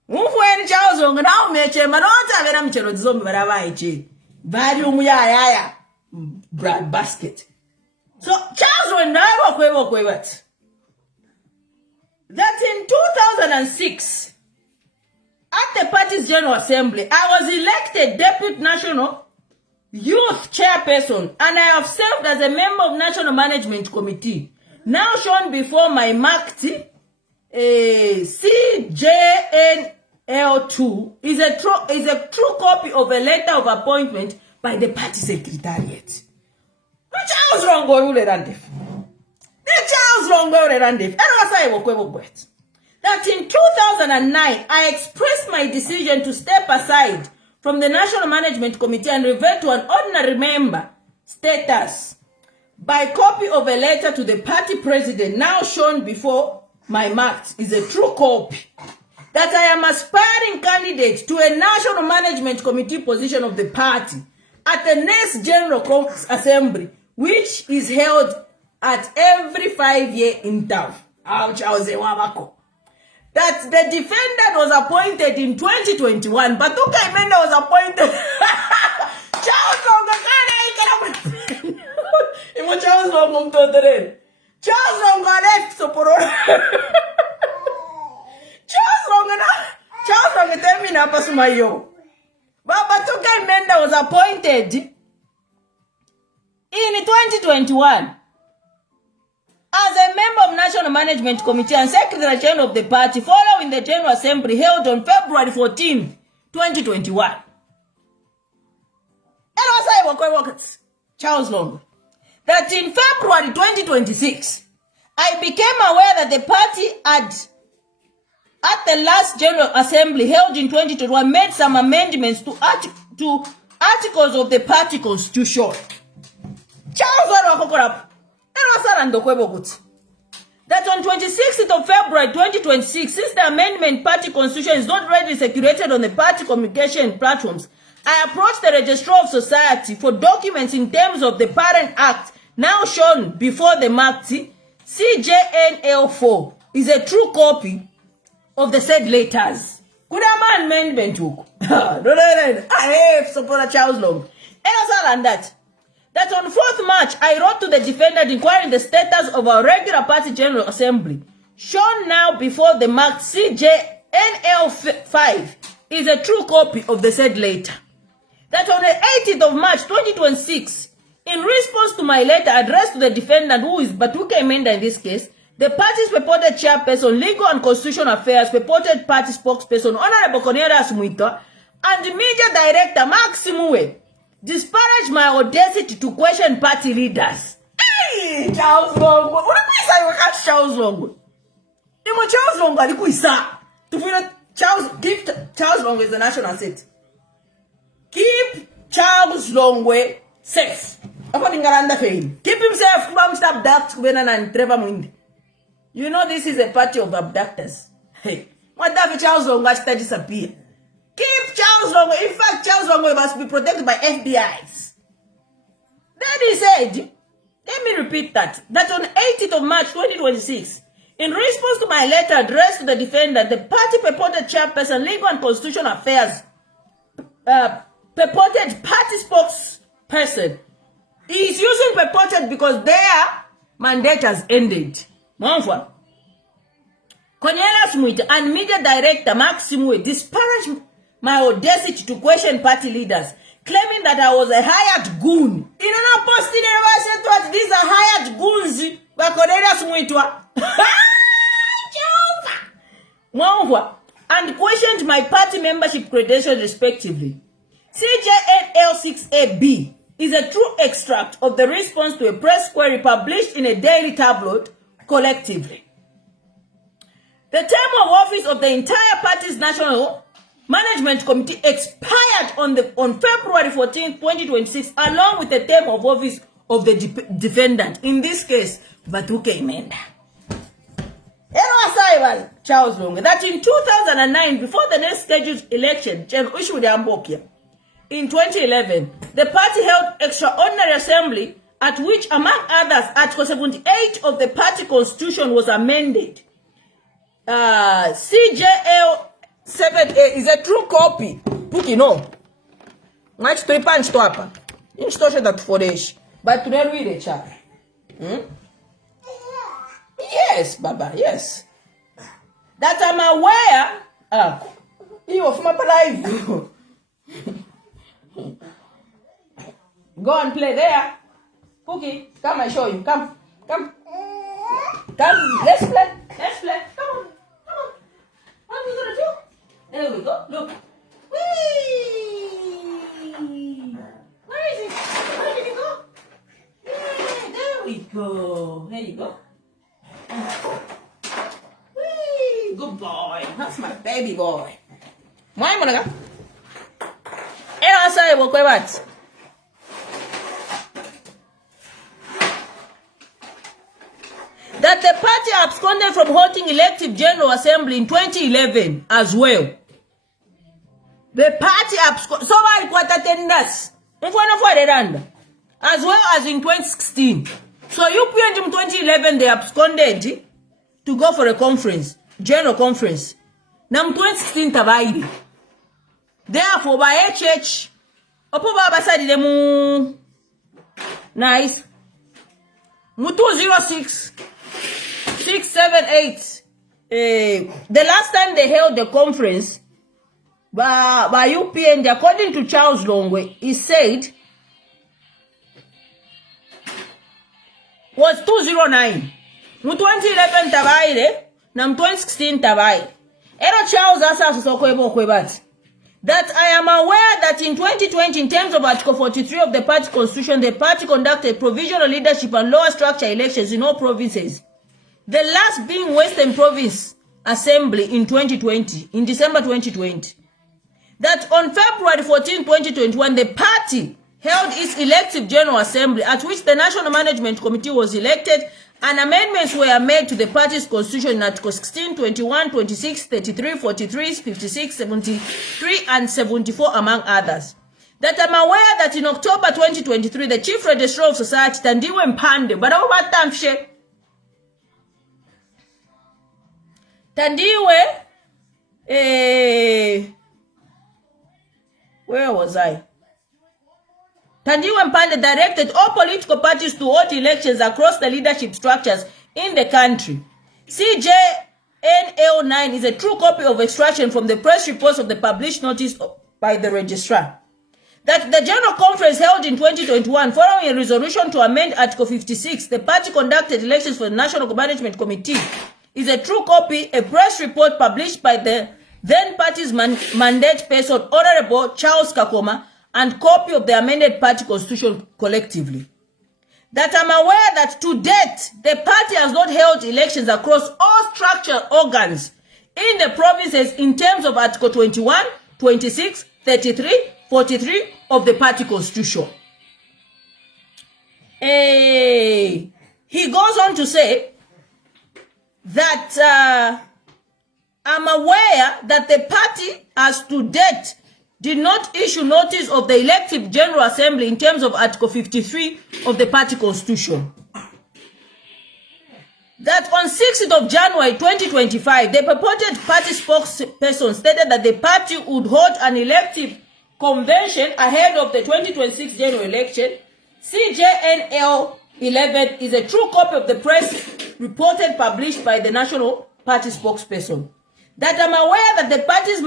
Mfueri Charles Long, na umeche, manota vera mchero zombi baraba ichi. Bari umuyaya. Brad basket. So Charles Long, na wakwe. That in 2006, at the party's General Assembly, I was elected Deputy National Youth Chairperson and I have served as a member of National Management Committee. Now shown before my marked CJNL2 is a true copy of a letter of appointment by the party secretariat. Charles Longo that in 2009, I expressed my decision to step aside from the National Management Committee and revert to an ordinary member status by copy of a letter to the party president, now shown before my marks, is a true copy, that I am aspiring candidate to a National Management Committee position of the party at the next General Assembly, which is held at every 5-year interval. That the defendant was appointed in 2021, but Hakainde was appointed. Charles Long Charles Long left Soporo. Charles Long tell me na pasumayo. But Hakainde was appointed in 2021 as a member of National Management Committee and Secretary General of the party following the General Assembly held on February 14, 2021. Charles Long. That in February 2026, I became aware that the party at the last General Assembly held in 2021 made some amendments to articles of the party constitution. Charles Long. That on 26th of February 2026, since the amendment party constitution is not readily circulated on the party communication platforms, I approached the Registrar of Society for documents in terms of the parent act, now shown before the marked CJNL4 is a true copy of the said letters. Could a man amendment took? I have supported Charles Long. And other than that. That on 4th March, I wrote to the defendant inquiring the status of our regular party General Assembly, shown now before the marked CJNL5 is a true copy of the said letter. That on the 18th of March 2026, in response to my letter addressed to the defendant, who is Hakainde in this case, the party's purported chairperson, legal and constitutional affairs, purported party spokesperson, Honorable Cornelius Mwita, and the media director, Mark Simue, disparage my audacity to question party leaders. Hey, Charles Long. What do you say? We catch Charles Long. You Charles Long. I think to feel Charles. Keep Charles Long as the national asset. Keep Charles Long safe. Keep himself from stop that and Trevor Mwindi. You know this is a party of abductors. Hey, what if Charles Long has to disappear? Keep Charles Longwe. In fact, Charles Longwe must be protected by FBIs. Then he said, let me repeat that on 18th of March 2026, in response to my letter addressed to the defendant, the party purported chairperson, legal and constitutional affairs, purported party spokesperson, is using purported because their mandate has ended. Monfwa. Cornelius Mwita and media director Maximwe disparaged my audacity to question party leaders, claiming that I was a hired goon. In an post in a said what these are hired goons by Cornelius Mwita. Monfwa. And questioned my party membership credentials respectively. CJNL6AB is a true extract of the response to a press query published in a daily tabloid collectively. The term of office of the entire party's National Management Committee expired on February 14, 2026, along with the term of office of the defendant, in this case, Batuke Imenda. Charles Longe, that in 2009, before the next scheduled election, in 2011, the party held extraordinary assembly at which, among others, Article 78 of the party constitution was amended. CJL 7A is a true copy. Puki no. Much to punch to apa. Inch to that for this. But to read it, child. Yes, Baba, yes. That I'm aware. You of my life. Go and play there. Pookie, come and show you. Come. Let's play. Come on. What are we gonna do? There we go. Look. Whee! Where is it? Where did it go? Yeah, there we go. There you go. Whee! Good boy. That's my baby boy. Why, Monaga? Say what? That the party absconded from holding elective general assembly in 2011 as well. The party absconded, so I got attendance as well as in 2016. So UPND in 2011 they absconded to go for a conference, general conference. Now 2016 tabaidi. Therefore by HH, opo baba sadi demu nice. Mu 206 678. The last time they held the conference by UPND, according to Charles Longwe, he said was 209. Mu 2011 tabaide, na 2016 tabaide. Ero Charles asa sokwebo kwebati. That I am aware that in 2020, in terms of Article 43 of the party constitution, the party conducted provisional leadership and lower structure elections in all provinces. The last being Western Province Assembly in 2020, in December 2020. That on February 14, 2021, the party held its elective general assembly at which the National Management Committee was elected and amendments were made to the party's constitution in Article 16, 21, 26, 33, 43, 56, 73, and 74, among others. That I'm aware that in October 2023, the Chief Registrar of Society, Tandiwe Mpande, but over Tamshe, Tandiwe, where was I? Tandiwe Mpande directed all political parties to hold elections across the leadership structures in the country. CJNL9 is a true copy of extraction from the press reports of the published notice by the registrar. That the General Conference held in 2021, following a resolution to amend Article 56, the party conducted elections for the National Management Committee, is a true copy, a press report published by the then party's mandate person, Honorable Charles Kakoma, and copy of the amended party constitution collectively. That I'm aware that to date, the party has not held elections across all structural organs in the provinces in terms of Article 21, 26, 33, 43 of the party constitution. He goes on to say that I'm aware that the party as to date did not issue notice of the elective General Assembly in terms of Article 53 of the party constitution. That on 6th of January 2025, the purported party spokesperson stated that the party would hold an elective convention ahead of the 2026 general election. CJNL 11 is a true copy of the press reported published by the National Party spokesperson. That I'm aware that the party's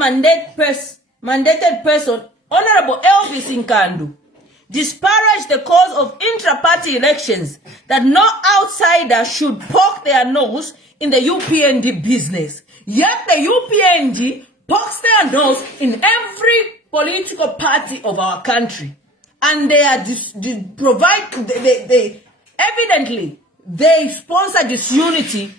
mandated person, Honorable Elvis Nkandu, disparaged the cause of intra-party elections, that no outsider should poke their nose in the UPND business. Yet the UPND pokes their nose in every political party of our country. And they are evidently, they sponsor disunity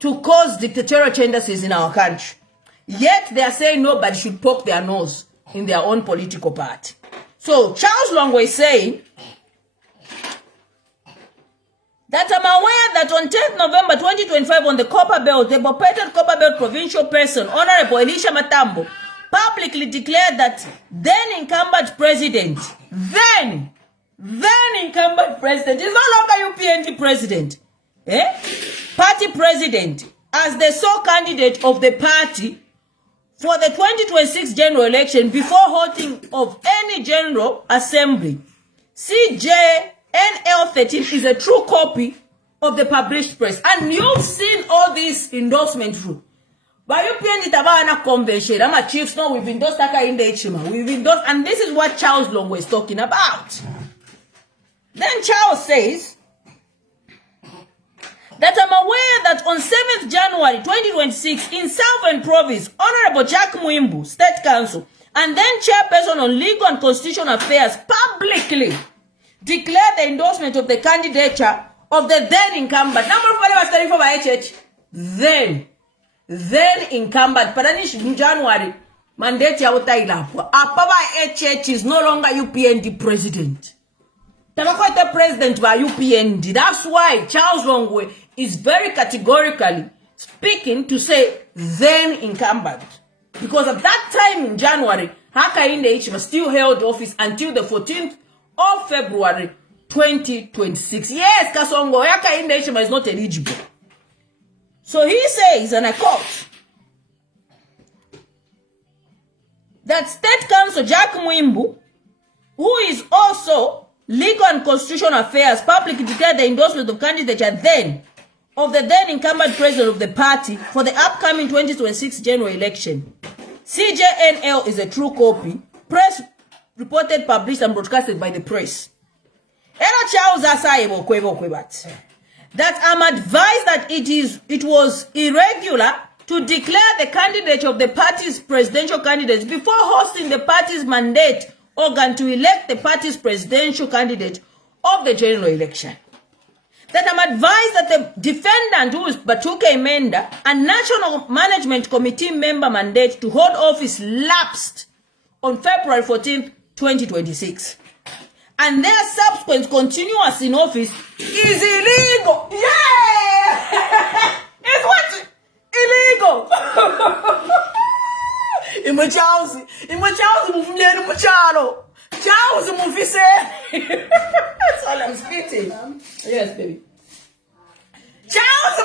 to cause dictatorial tendencies in our country. Yet they are saying nobody should poke their nose in their own political party. So Charles Longwe is saying that I'm aware that on 10th November 2025 on the Copper Belt, the purported Copper Belt provincial person, Honorable Elisha Matambo, publicly declared that then incumbent president is no longer UPND president, party president, as the sole candidate of the party for the 2026 general election before holding of any general assembly. CJNL 13 is a true copy of the published press. And you've seen all these endorsements through. By UPND Tabana Convention, I'm a chief, no, we've endorsed Hakainde Hichilema. We've endorsed, and this is what Charles Longwe is talking about. Then Charles says that I'm aware that on 7th January 2026 in Southern Province, Honorable Jack Mwimbu, State Council, and then Chairperson on Legal and Constitutional Affairs publicly declared the endorsement of the candidature of the then incumbent. Number 4 was studying for my HH. Then incumbent. Padanish in January, mandate ya utailapwa. Apaba HH is no longer UPND president. Tabakwete president by UPND. That's why Charles Longwe is very categorically speaking to say then incumbent. Because at that time in January, Hakainde Hichilema still held office until the 14th of February 2026. Yes, Kasongo, Hakainde Hichilema is not eligible. So he says, and I quote, that State Council Jack Mwimbu, who is also Legal and Constitutional Affairs, publicly declared the endorsement of candidature then of the then incumbent president of the party for the upcoming 2026 general election. CJNL is a true copy. Press reported, published, and broadcasted by the press. That I'm advised that it was irregular to declare the candidate of the party's presidential candidates before hosting the party's mandate organ to elect the party's presidential candidate of the general election. That I'm advised that the defendant, who is Batuke Imenda, a National Management Committee member mandate to hold office lapsed on February 14th, 2026. And their subsequent continuance in office is illegal. Yeah! It's what? Illegal. Charles That's all I'm spitting. Yes, baby. Charles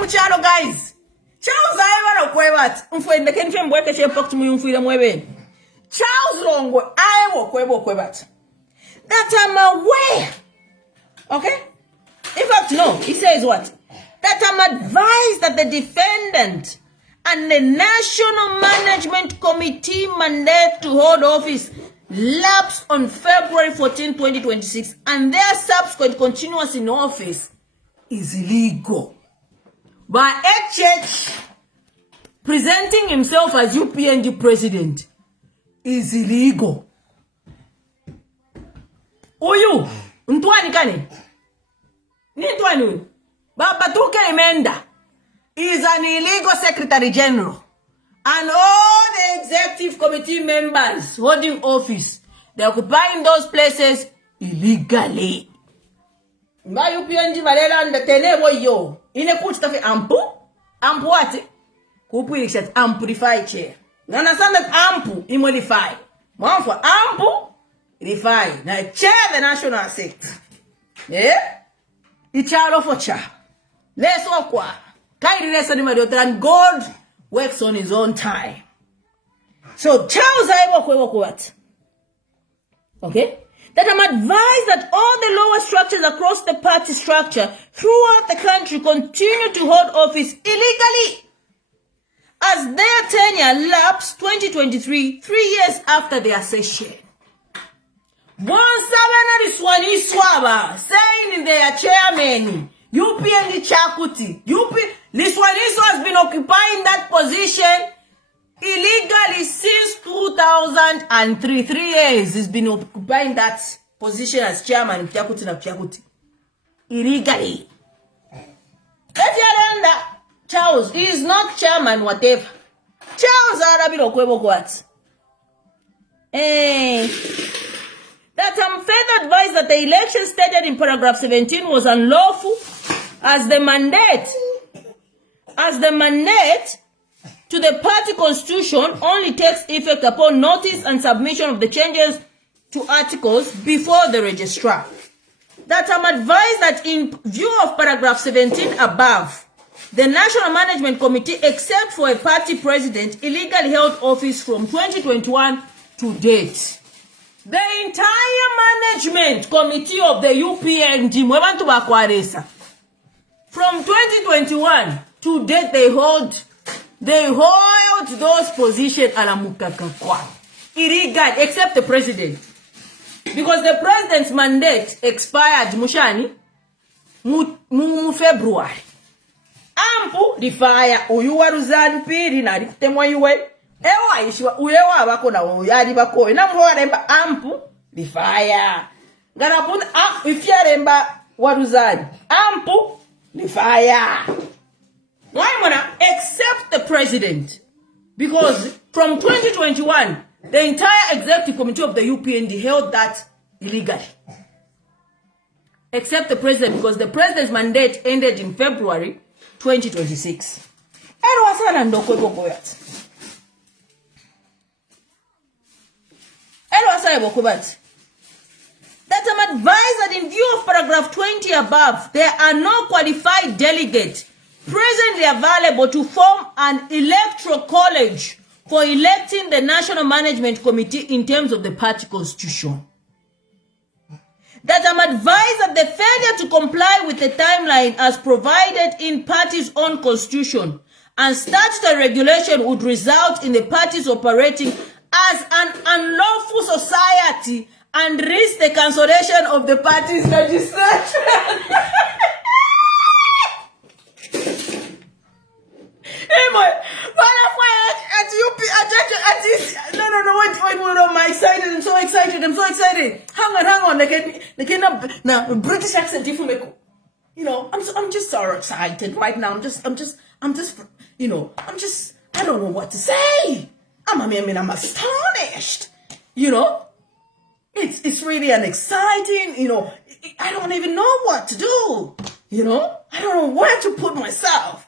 Muchano, guys. Charles I want to Charles Longo, I will that I'm aware. Okay? In fact, no. He says what? That I'm advised that the defendant and the National Management Committee mandate to hold office lapsed on February 14, 2026, and their subsequent continuance in office is illegal. By HH presenting himself as UPND president is illegal. Uyu, ntwani kane? Ni ntwani uyu? Batuke Imenda is an illegal secretary general. And all the executive committee members holding office, they're occupying those places illegally. Mba UPND malela ndatene wo yo. Ine kuchitafi ampu? Ampu wati? Kupwilisha amplify chair. You understand that ampu imodify. One for ampu, refine. Now chair the national assembly. Yeah? Ichalo for cha. Let's walk wa. Kairi resa ni madiotra and God works on his own time. So Charles I what? Okay? That I'm advised that all the lower structures across the party structure throughout the country continue to hold office illegally as their tenure lapsed 2023, 3 years after their session. Saying their chairman, UPND Chakuti, Liswaniso has been occupying that position illegally since 2003. 3 years he's been occupying that position as chairman in Piakuti na Piakuti. Illegally. If you learn that Charles is not chairman, whatever. Charles Arabi Okwebo what? That I'm further advised that the election stated in paragraph 17 was unlawful as the mandate to the party constitution only takes effect upon notice and submission of the changes to articles before the registrar. That I'm advised that in view of paragraph 17 above, the National Management Committee, except for a party president, illegally held office from 2021 to date. The entire management committee of the UPND, from 2021 to date, they hold those positions illegal, except the president. Because the president's mandate expired, Mushani, February. Ampu di fire uyuwa ruzani piri na temwa yuwe ewa ishiwa uyewa bako na uyadi bako ina mwa remba ampu di fire garapunda ifya remba waruzani ampu di fire. Why mona except the president, because from 2021 the entire executive committee of the UPND held that illegally, except the president, because the president's mandate ended in February 2026. That I'm advised that in view of paragraph 20 above, there are no qualified delegates presently available to form an electoral college for electing the National Management Committee in terms of the party constitution. That I'm advised that the failure to comply with the timeline as provided in party's own constitution and statutory regulation would result in the parties operating as an unlawful society and risk the cancellation of the party's registration. No, wait, I'm excited. I'm so excited. Hang on. Now, British accent, I'm just so excited right now. I don't know what to say. I'm astonished. It's really an exciting, I don't even know what to do. I don't know where to put myself,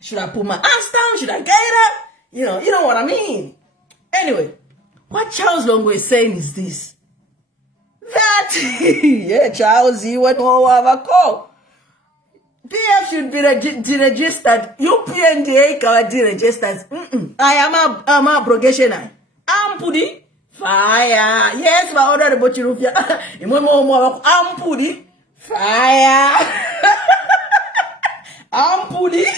Should I put my ass down? Should I get up? You know what I mean? Anyway, what Charles Longo is saying is this. That, yeah, Charles, you went over call. PF should be deregistered. UPND can be deregistered. I am a abrogation. I'm putting fire. Yes, my order the butcher of I'm putting fire. I'm putting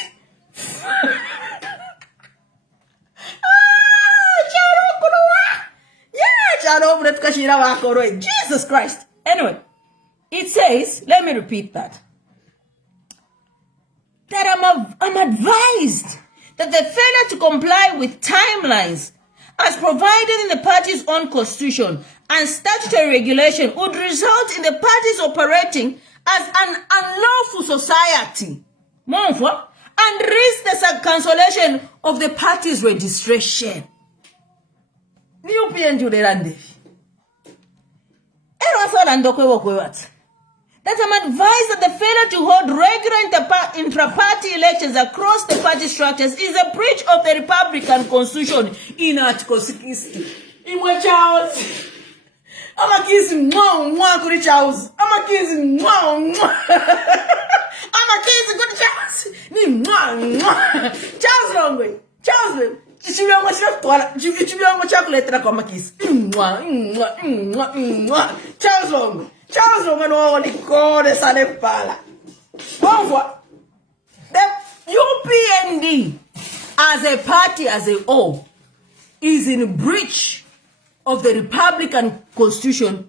Jesus Christ. Anyway, it says, let me repeat that I'm advised that the failure to comply with timelines as provided in the party's own constitution and statutory regulation would result in the parties operating as an unlawful society and risk the cancellation of the party's registration. That that I'm advised that the failure to hold regular intra-party elections across the party structures is a breach of the Republican Constitution in Article 60. Imwe Charles. I'm a kiss kuri Charles. I'm a kiss I'm a kiss kuri Charles. Ni Charles Longway. Charles Chibiongo chocolate na kwa kiss. Charles Longway. Charles Longway no code sale pala. The UPND as a party as a whole is in breach of the Republican Constitution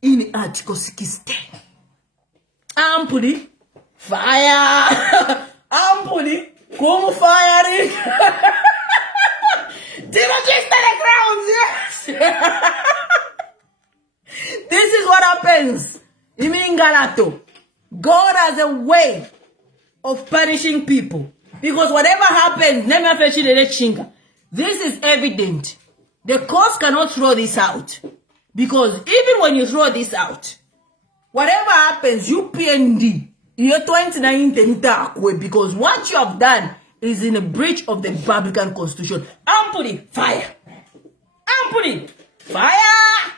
in Article 60. Ampuli fire. Ampuli come firing. Did I just the grounds? Yes. This is what happens. Imingalato. God has a way of punishing people. Because whatever happens, this is evident. The courts cannot throw this out. Because even when you throw this out, whatever happens, UPND, you're 29 because what you have done is in a breach of the Republican Constitution. I'm putting fire. I'm putting fire.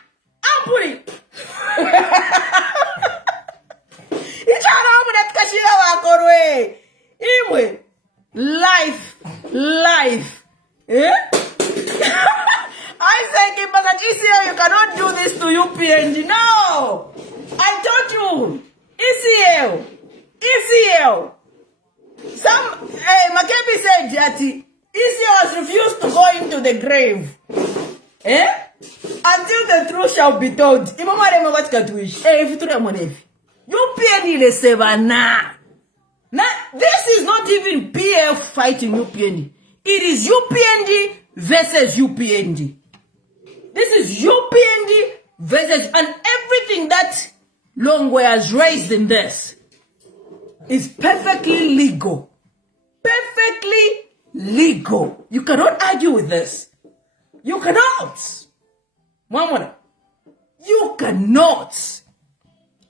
I'm putting. Life. Eh? I say, you cannot do this to UPND. No! I told you. ECL. Some, Makebi said that ECL has refused to go into the grave. Eh? Until the truth shall be told. UPND is Savannah. Now, this is not even PF fighting UPND. It is UPND versus UPND. This is UPND versus, and everything that Longway has raised in this is perfectly legal. Perfectly legal. You cannot argue with this. You cannot. Mama, you cannot.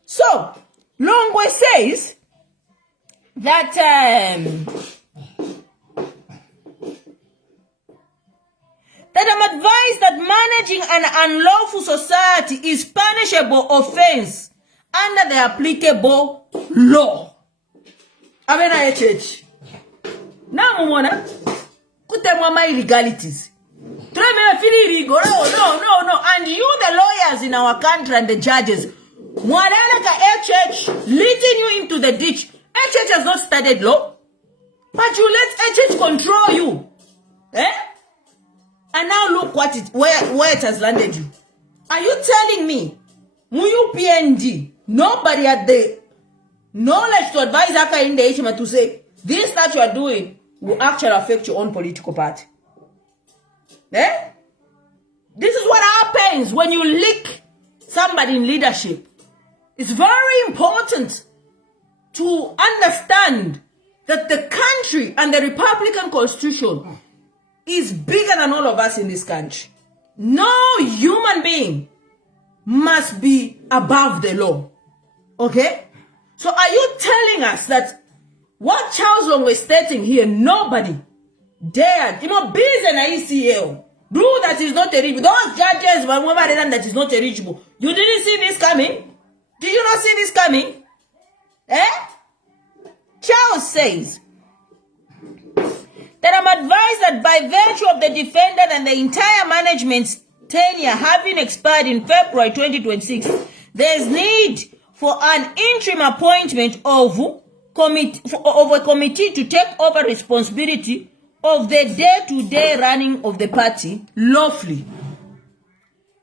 So, Longway says that I'm advised that managing an unlawful society is punishable offense under the applicable law. Abena church. Now, mwana, kutemwa my illegalities. No. And you, the lawyers in our country and the judges, Mwaneleka church leading you into the ditch. Church has not studied law, but you let church control you. Eh? And now look where it has landed you. Are you telling me, UPND, nobody had the knowledge to advise Hakainde Hichilema to say, this that you are doing will actually affect your own political party? Eh? This is what happens when you lick somebody in leadership. It's very important to understand that the country and the Republican Constitution is bigger than all of us in this country. No human being must be above the law. Okay? So are you telling us that what Charles Long was stating here, nobody dared, busy in ICL, do that is not eligible. Those judges, that is not eligible. You didn't see this coming? Did you not see this coming? Eh? Charles says that I'm advised that by virtue of the defendant and the entire management's tenure having expired in February 2026, there's need for an interim appointment of a committee to take over responsibility of the day-to-day running of the party lawfully.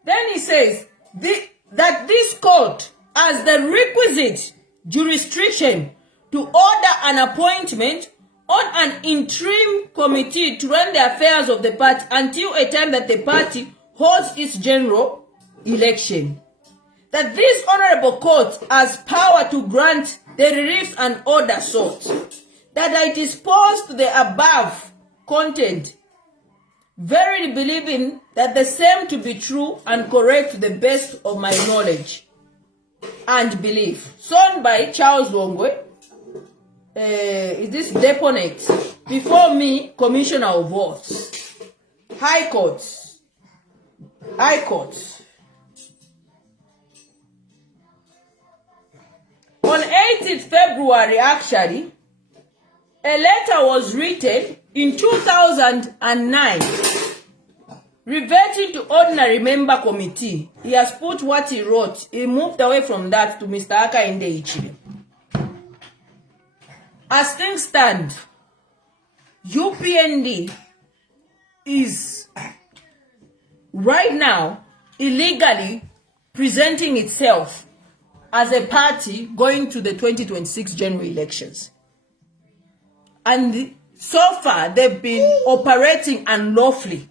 Then he says that this court has the requisite jurisdiction to order an appointment on an interim committee to run the affairs of the party until a time that the party holds its general election. That this honorable court has power to grant the reliefs and order sought. That I dispose to the above content, verily believing that the same to be true and correct to the best of my knowledge. and Belief, signed by Charles Longwe. Is this deponent? Before me, Commissioner of Votes. High Court. On 18th February, actually, a letter was written in 2009 reverting to ordinary member committee. He has put what he wrote. He moved away from that to Mr. Hakainde Hichilema. As things stand, UPND is right now illegally presenting itself as a party going to the 2026 general elections. And so far, they've been operating unlawfully.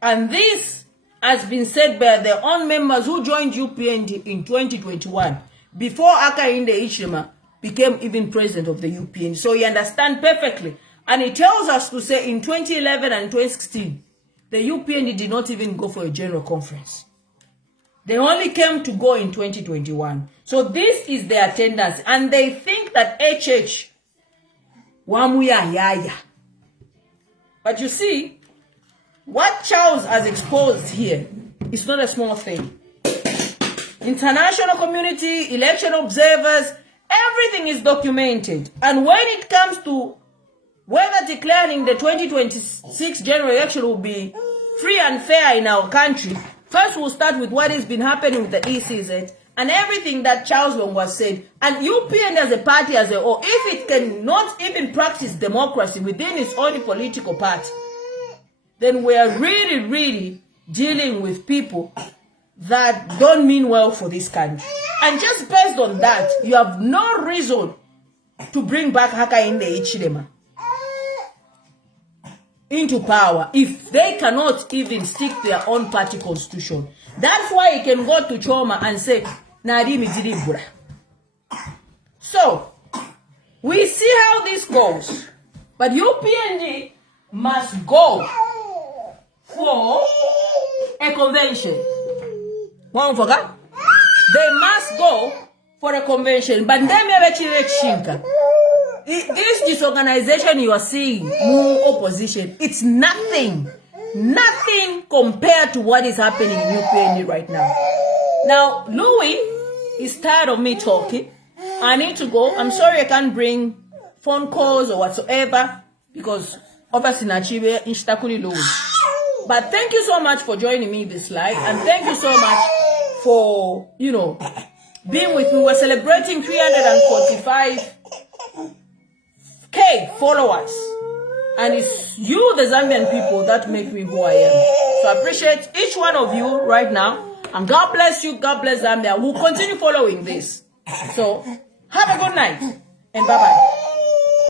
And this has been said by their own members who joined UPND in 2021, before Hakainde Hichilema became even president of the UPND. So he understands perfectly. And he tells us to say in 2011 and 2016, the UPND did not even go for a general conference. They only came to go in 2021. So this is their attendance. And they think that HH, wamuya yaya. But you see, what Charles has exposed here is not a small thing. International community, election observers, everything is documented. And when it comes to whether declaring the 2026 general election will be free and fair in our country, first we'll start with what has been happening with the ECZ and everything that Charles Long was said. And UPN as a party as a whole, if it cannot even practice democracy within its own political party, then we are really dealing with people that don't mean well for this country. And just based on that, you have no reason to bring back Hakainde Hichilema into power if they cannot even stick to their own party constitution. That's why he can go to Choma and say, Nadi Mijiribura. So, we see how this goes. But UPND must go for a convention. One forgot? They must go for a convention. But this disorganization you are seeing, opposition, it's nothing compared to what is happening in UPND right now. Now, Louis is tired of me talking. I need to go. I'm sorry I can't bring phone calls or whatsoever because obviously Nachibe Instakuli Louis. But thank you so much for joining me this live, and thank you so much for, being with me. We're celebrating 345K followers. And it's you, the Zambian people, that make me who I am. So I appreciate each one of you right now. And God bless you. God bless Zambia. We'll continue following this. So have a good night. And bye-bye.